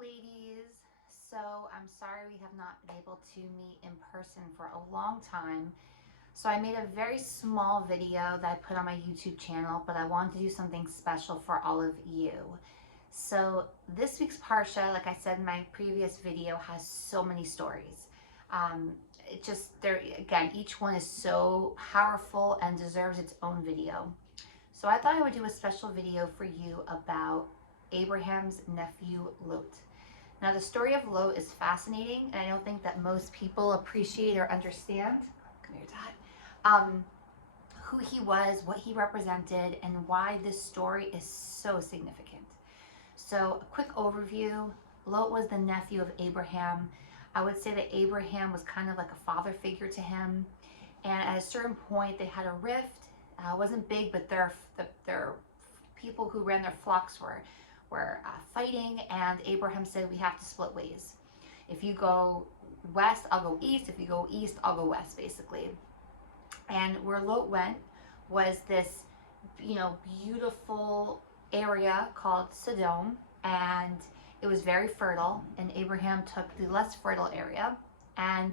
ladies. So I'm sorry we have not been able to meet in person for a long time. So I made a very small video that I put on my YouTube channel, but I wanted to do something special for all of you. So this week's Parsha, like I said in my previous video, has so many stories. It just, there again, each one is so powerful and deserves its own video. So I thought I would do a special video for you about Abraham's nephew Lot. Now the story of Lot is fascinating, and I don't think that most people appreciate or understand. Come here, Dad. Who he was, what he represented, and why this story is so significant. So a quick overview. Lot was the nephew of Abraham. I would say that Abraham was kind of like a father figure to him. And at a certain point, they had a rift. It wasn't big, but their people who ran their flocks were fighting, and Abraham said, we have to split ways. If you go west, I'll go east. If you go east, I'll go west, basically. And where Lot went was this, beautiful area called Sodom, and it was very fertile, and Abraham took the less fertile area. And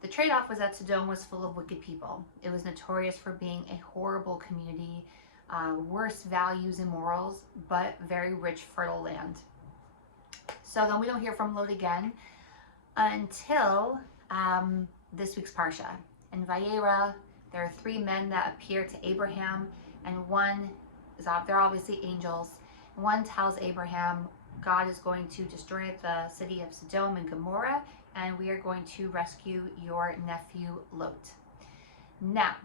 the trade-off was that Sodom was full of wicked people. It was notorious for being a horrible community, worse values and morals, but very rich, fertile land. So then we don't hear from Lot again until this week's Parsha. In Vayera, there are three men that appear to Abraham, and one is, they're obviously angels. One tells Abraham, God is going to destroy the city of Sodom and Gomorrah, and we are going to rescue your nephew Lot. Now,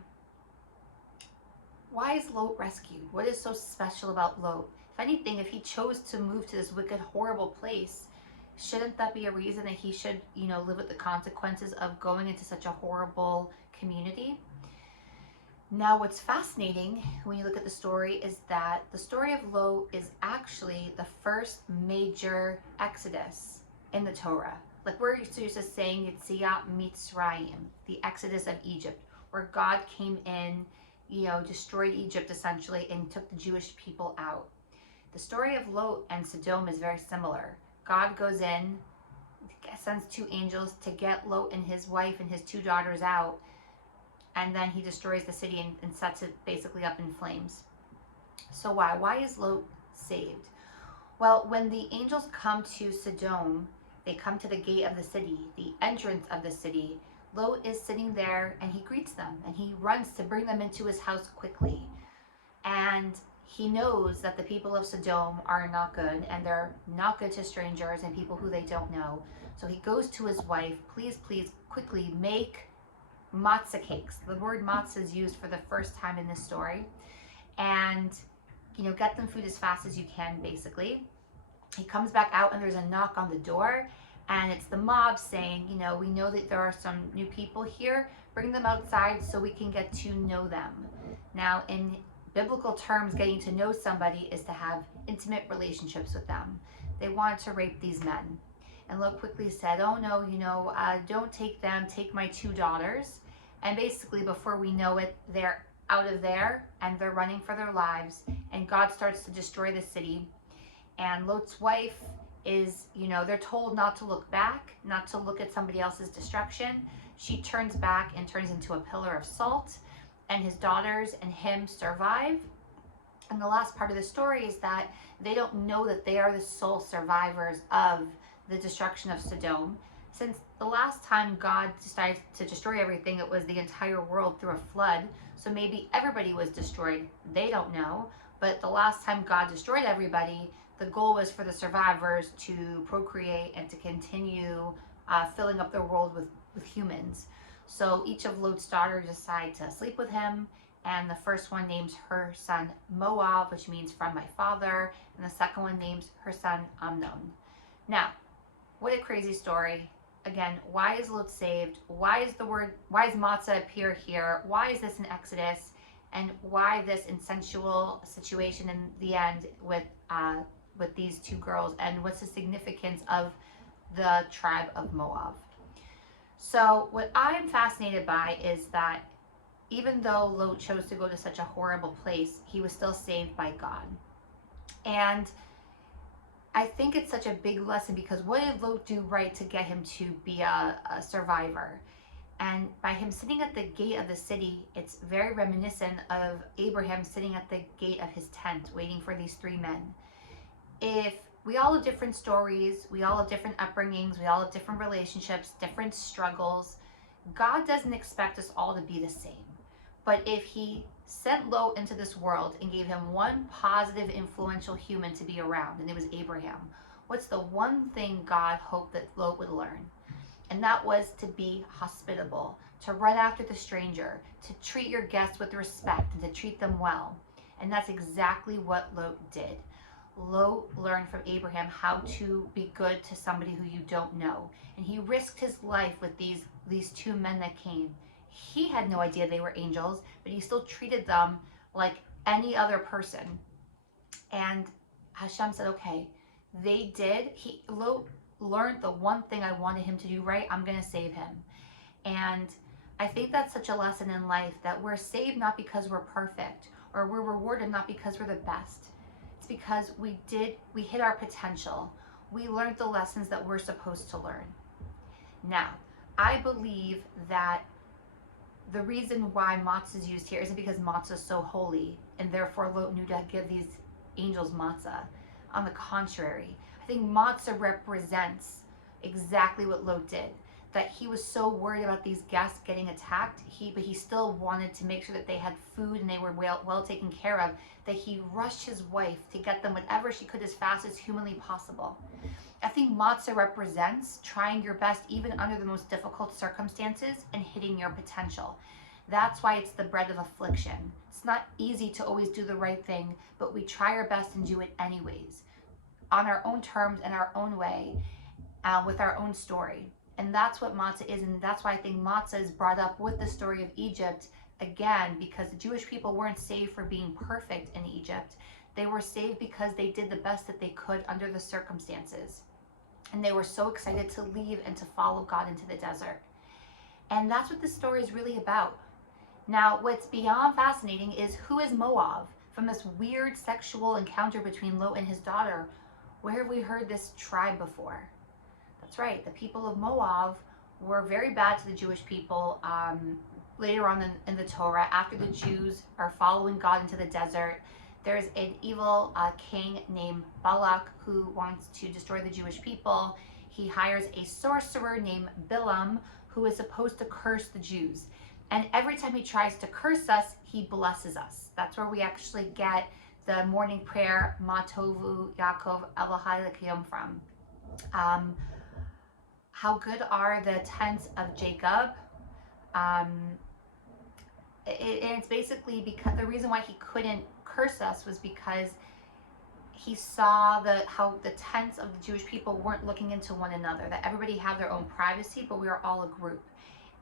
why is Lot rescued? What is so special about Lot? If anything, if he chose to move to this wicked, horrible place, shouldn't that be a reason that he should, live with the consequences of going into such a horrible community? Now, what's fascinating when you look at the story is that the story of Lot is actually the first major exodus in the Torah. Like we're used to saying Yetziat Mitzrayim, the exodus of Egypt, where God came in, destroyed Egypt essentially and took the Jewish people out. The story of Lot and Sodom is very similar. God goes in, sends two angels to get Lot and his wife and his two daughters out, and then he destroys the city and sets it basically up in flames. So why? Why is Lot saved? Well, when the angels come to Sodom, they come to the gate of the city, the entrance of the city. Lot is sitting there and he greets them and he runs to bring them into his house quickly. And he knows that the people of Sodom are not good, and they're not good to strangers and people who they don't know. So he goes to his wife, please, quickly make matzah cakes. The word matzah is used for the first time in this story. And, get them food as fast as you can, basically. He comes back out and there's a knock on the door, and it's the mob saying, we know that there are some new people here. Bring them outside so we can get to know them. Now, in biblical terms, getting to know somebody is to have intimate relationships with them. They wanted to rape these men. And Lot quickly said, oh no, don't take them, take my two daughters. And basically, before we know it, they're out of there and they're running for their lives. And God starts to destroy the city. And Lot's wife is, they're told not to look back, not to look at somebody else's destruction. She turns back and turns into a pillar of salt. And his daughters and him survive. And the last part of the story is that they don't know that they are the sole survivors of the destruction of Sodom. Since the last time God decided to destroy everything, it was the entire world through a flood. So maybe everybody was destroyed. They don't know. But the last time God destroyed everybody, the goal was for the survivors to procreate and to continue filling up the world with humans. So each of Lot's daughters decide to sleep with him. And the first one names her son Moab, which means from my father. And the second one names her son Amnon. Now, what a crazy story. Again, why is Lot saved? Why is matzah appear here? Why is this an Exodus? And why this insensual situation in the end with these two girls? And what's the significance of the tribe of Moab? So what I'm fascinated by is that even though Lot chose to go to such a horrible place, he was still saved by God. And I think it's such a big lesson because what did Lot do right to get him to be a survivor? And by him sitting at the gate of the city, it's very reminiscent of Abraham sitting at the gate of his tent waiting for these three men. If we all have different stories, we all have different upbringings, we all have different relationships, different struggles, God doesn't expect us all to be the same. But if he sent Lot into this world and gave him one positive, influential human to be around, and it was Abraham, what's the one thing God hoped that Lot would learn? And that was to be hospitable, to run after the stranger, to treat your guests with respect, and to treat them well. And that's exactly what Lot did. Lot learned from Abraham how to be good to somebody who you don't know. And he risked his life with these two men that came. He had no idea they were angels, but he still treated them like any other person. And Hashem said, okay, they did. Lot learned the one thing I wanted him to do right. I'm going to save him. And I think that's such a lesson in life, that we're saved not because we're perfect, or we're rewarded not because we're the best. It's because we hit our potential. We learned the lessons that we're supposed to learn. Now, I believe that the reason why matzah is used here isn't because matzah is so holy and therefore Lot knew to give these angels matzah. On the contrary, I think matzah represents exactly what Lot did. That he was so worried about these guests getting attacked, but he still wanted to make sure that they had food and they were well taken care of, that he rushed his wife to get them whatever she could as fast as humanly possible. I think matzah represents trying your best even under the most difficult circumstances and hitting your potential. That's why it's the bread of affliction. It's not easy to always do the right thing, but we try our best and do it anyways, on our own terms and our own way, with our own story. And that's what matzah is, and that's why I think matzah is brought up with the story of Egypt again, because the Jewish people weren't saved for being perfect in Egypt. They were saved because they did the best that they could under the circumstances. And they were so excited to leave and to follow God into the desert. And that's what this story is really about. Now, what's beyond fascinating is, who is Moab? From this weird sexual encounter between Lot and his daughter, where have we heard this tribe before? That's right, the people of Moab were very bad to the Jewish people. Later on in the Torah, after the Jews are following God into the desert, there's an evil king named Balak who wants to destroy the Jewish people. He hires a sorcerer named Bilam who is supposed to curse the Jews. And every time he tries to curse us, he blesses us. That's where we actually get the morning prayer, Ma Tovu Yaakov Elohai Lekayom from. How good are the tents of Jacob? It's basically because the reason why he couldn't curse us was because he saw how the tents of the Jewish people weren't looking into one another, that everybody had their own privacy, but we were all a group.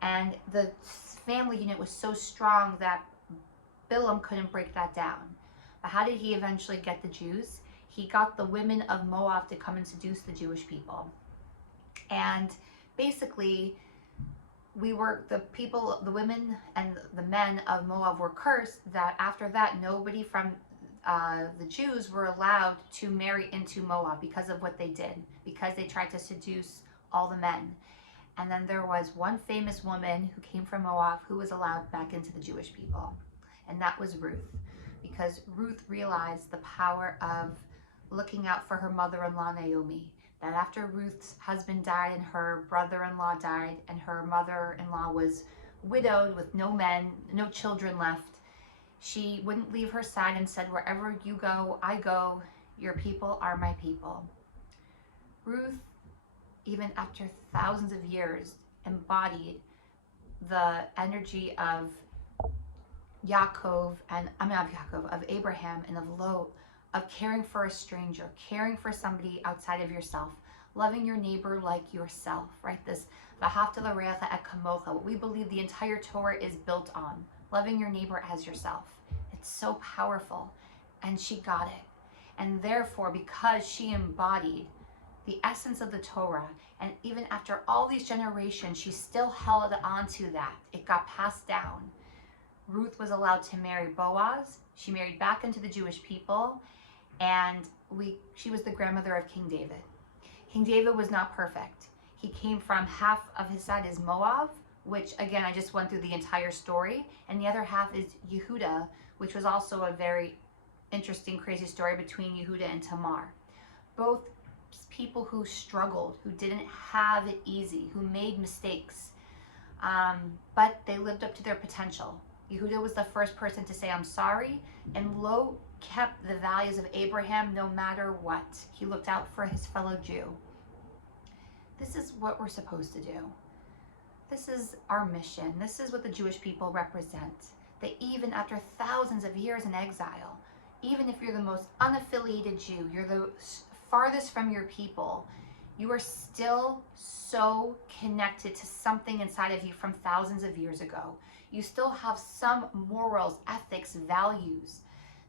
And the family unit was so strong that Bilam couldn't break that down. But how did he eventually get the Jews? He got the women of Moab to come and seduce the Jewish people. And basically, the women and the men of Moab were cursed, that after that, nobody from the Jews were allowed to marry into Moab because of what they did, because they tried to seduce all the men. And then there was one famous woman who came from Moab who was allowed back into the Jewish people, and that was Ruth, because Ruth realized the power of looking out for her mother-in-law Naomi. That after Ruth's husband died and her brother-in-law died and her mother-in-law was widowed with no men, no children left, she wouldn't leave her side and said, wherever you go, I go. Your people are my people. Ruth, even after thousands of years, embodied the energy of of Abraham and of Lot, of caring for a stranger, caring for somebody outside of yourself, loving your neighbor like yourself, right? This v'ahavta l'reacha et kamocha, what we believe the entire Torah is built on, loving your neighbor as yourself. It's so powerful, and she got it. And therefore, because she embodied the essence of the Torah, and even after all these generations, she still held on to that. It got passed down. Ruth was allowed to marry Boaz. She married back into the Jewish people, and she was the grandmother of King David. King David was not perfect. He came from, half of his side is Moab, which again I just went through the entire story, and the other half is Yehuda, which was also a very interesting, crazy story between Yehuda and Tamar. Both people who struggled, who didn't have it easy, who made mistakes, but they lived up to their potential. Yehuda was the first person to say, I'm sorry, and Lot kept the values of Abraham no matter what. He looked out for his fellow Jew. This is what we're supposed to do. This is our mission. This is what the Jewish people represent. That even after thousands of years in exile, even if you're the most unaffiliated Jew, you're the farthest from your people, you are still so connected to something inside of you from thousands of years ago. You still have some morals, ethics, values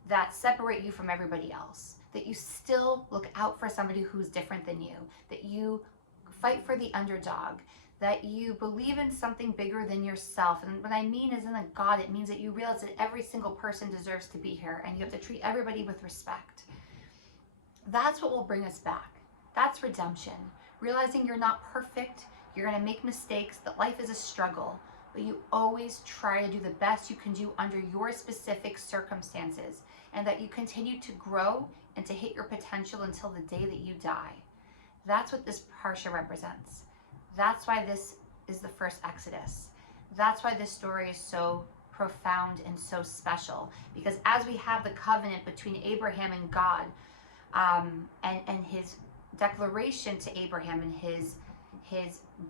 that separate you from everybody else. That you still look out for somebody who's different than you. That you fight for the underdog. That you believe in something bigger than yourself. And what I mean isn't a God, it means that you realize that every single person deserves to be here and you have to treat everybody with respect. That's what will bring us back. That's redemption. Realizing you're not perfect, you're going to make mistakes, that life is a struggle, but you always try to do the best you can do under your specific circumstances, and that you continue to grow and to hit your potential until the day that you die. That's what this parsha represents. That's why this is the first Exodus. That's why this story is so profound and so special, because as we have the covenant between Abraham and God, and his declaration to Abraham and his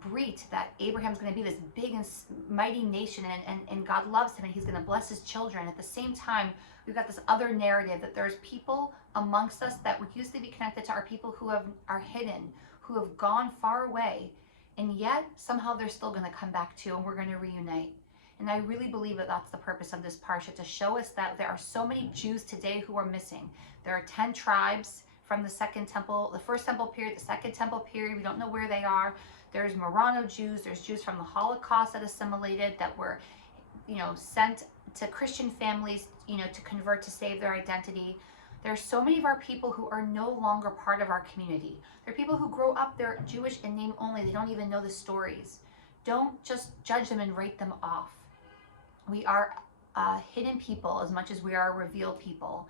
brit that Abraham's going to be this big and mighty nation, and God loves him and he's going to bless his children. At the same time, we've got this other narrative that there's people amongst us that used to be connected to our people who are hidden, who have gone far away, and yet somehow they're still going to come back to, and we're going to reunite. And I really believe that that's the purpose of this parsha, to show us that there are so many Jews today who are missing. There are 10 tribes from the Second Temple, the First Temple period, the Second Temple period. We don't know where they are. There's Marano Jews. There's Jews from the Holocaust that assimilated, that were, sent to Christian families, to convert, to save their identity. There are so many of our people who are no longer part of our community. There are people who grow up, they're Jewish in name only. They don't even know the stories. Don't just judge them and write them off. We are hidden people as much as we are revealed people.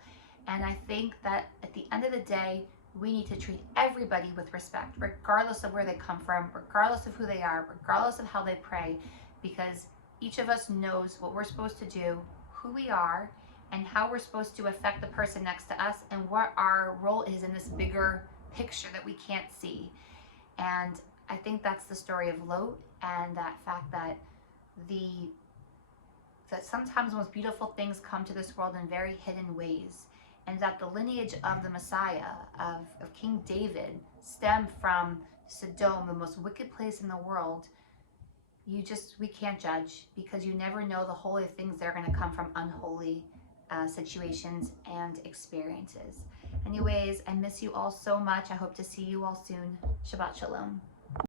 And I think that at the end of the day, we need to treat everybody with respect, regardless of where they come from, regardless of who they are, regardless of how they pray, because each of us knows what we're supposed to do, who we are, and how we're supposed to affect the person next to us, and what our role is in this bigger picture that we can't see. And I think that's the story of Lot, and that fact that that sometimes the most beautiful things come to this world in very hidden ways, and that the lineage of the Messiah, of King David, stemmed from Sodom, the most wicked place in the world. We can't judge, because you never know the holy things that are going to come from unholy situations and experiences. Anyways, I miss you all so much. I hope to see you all soon. Shabbat Shalom.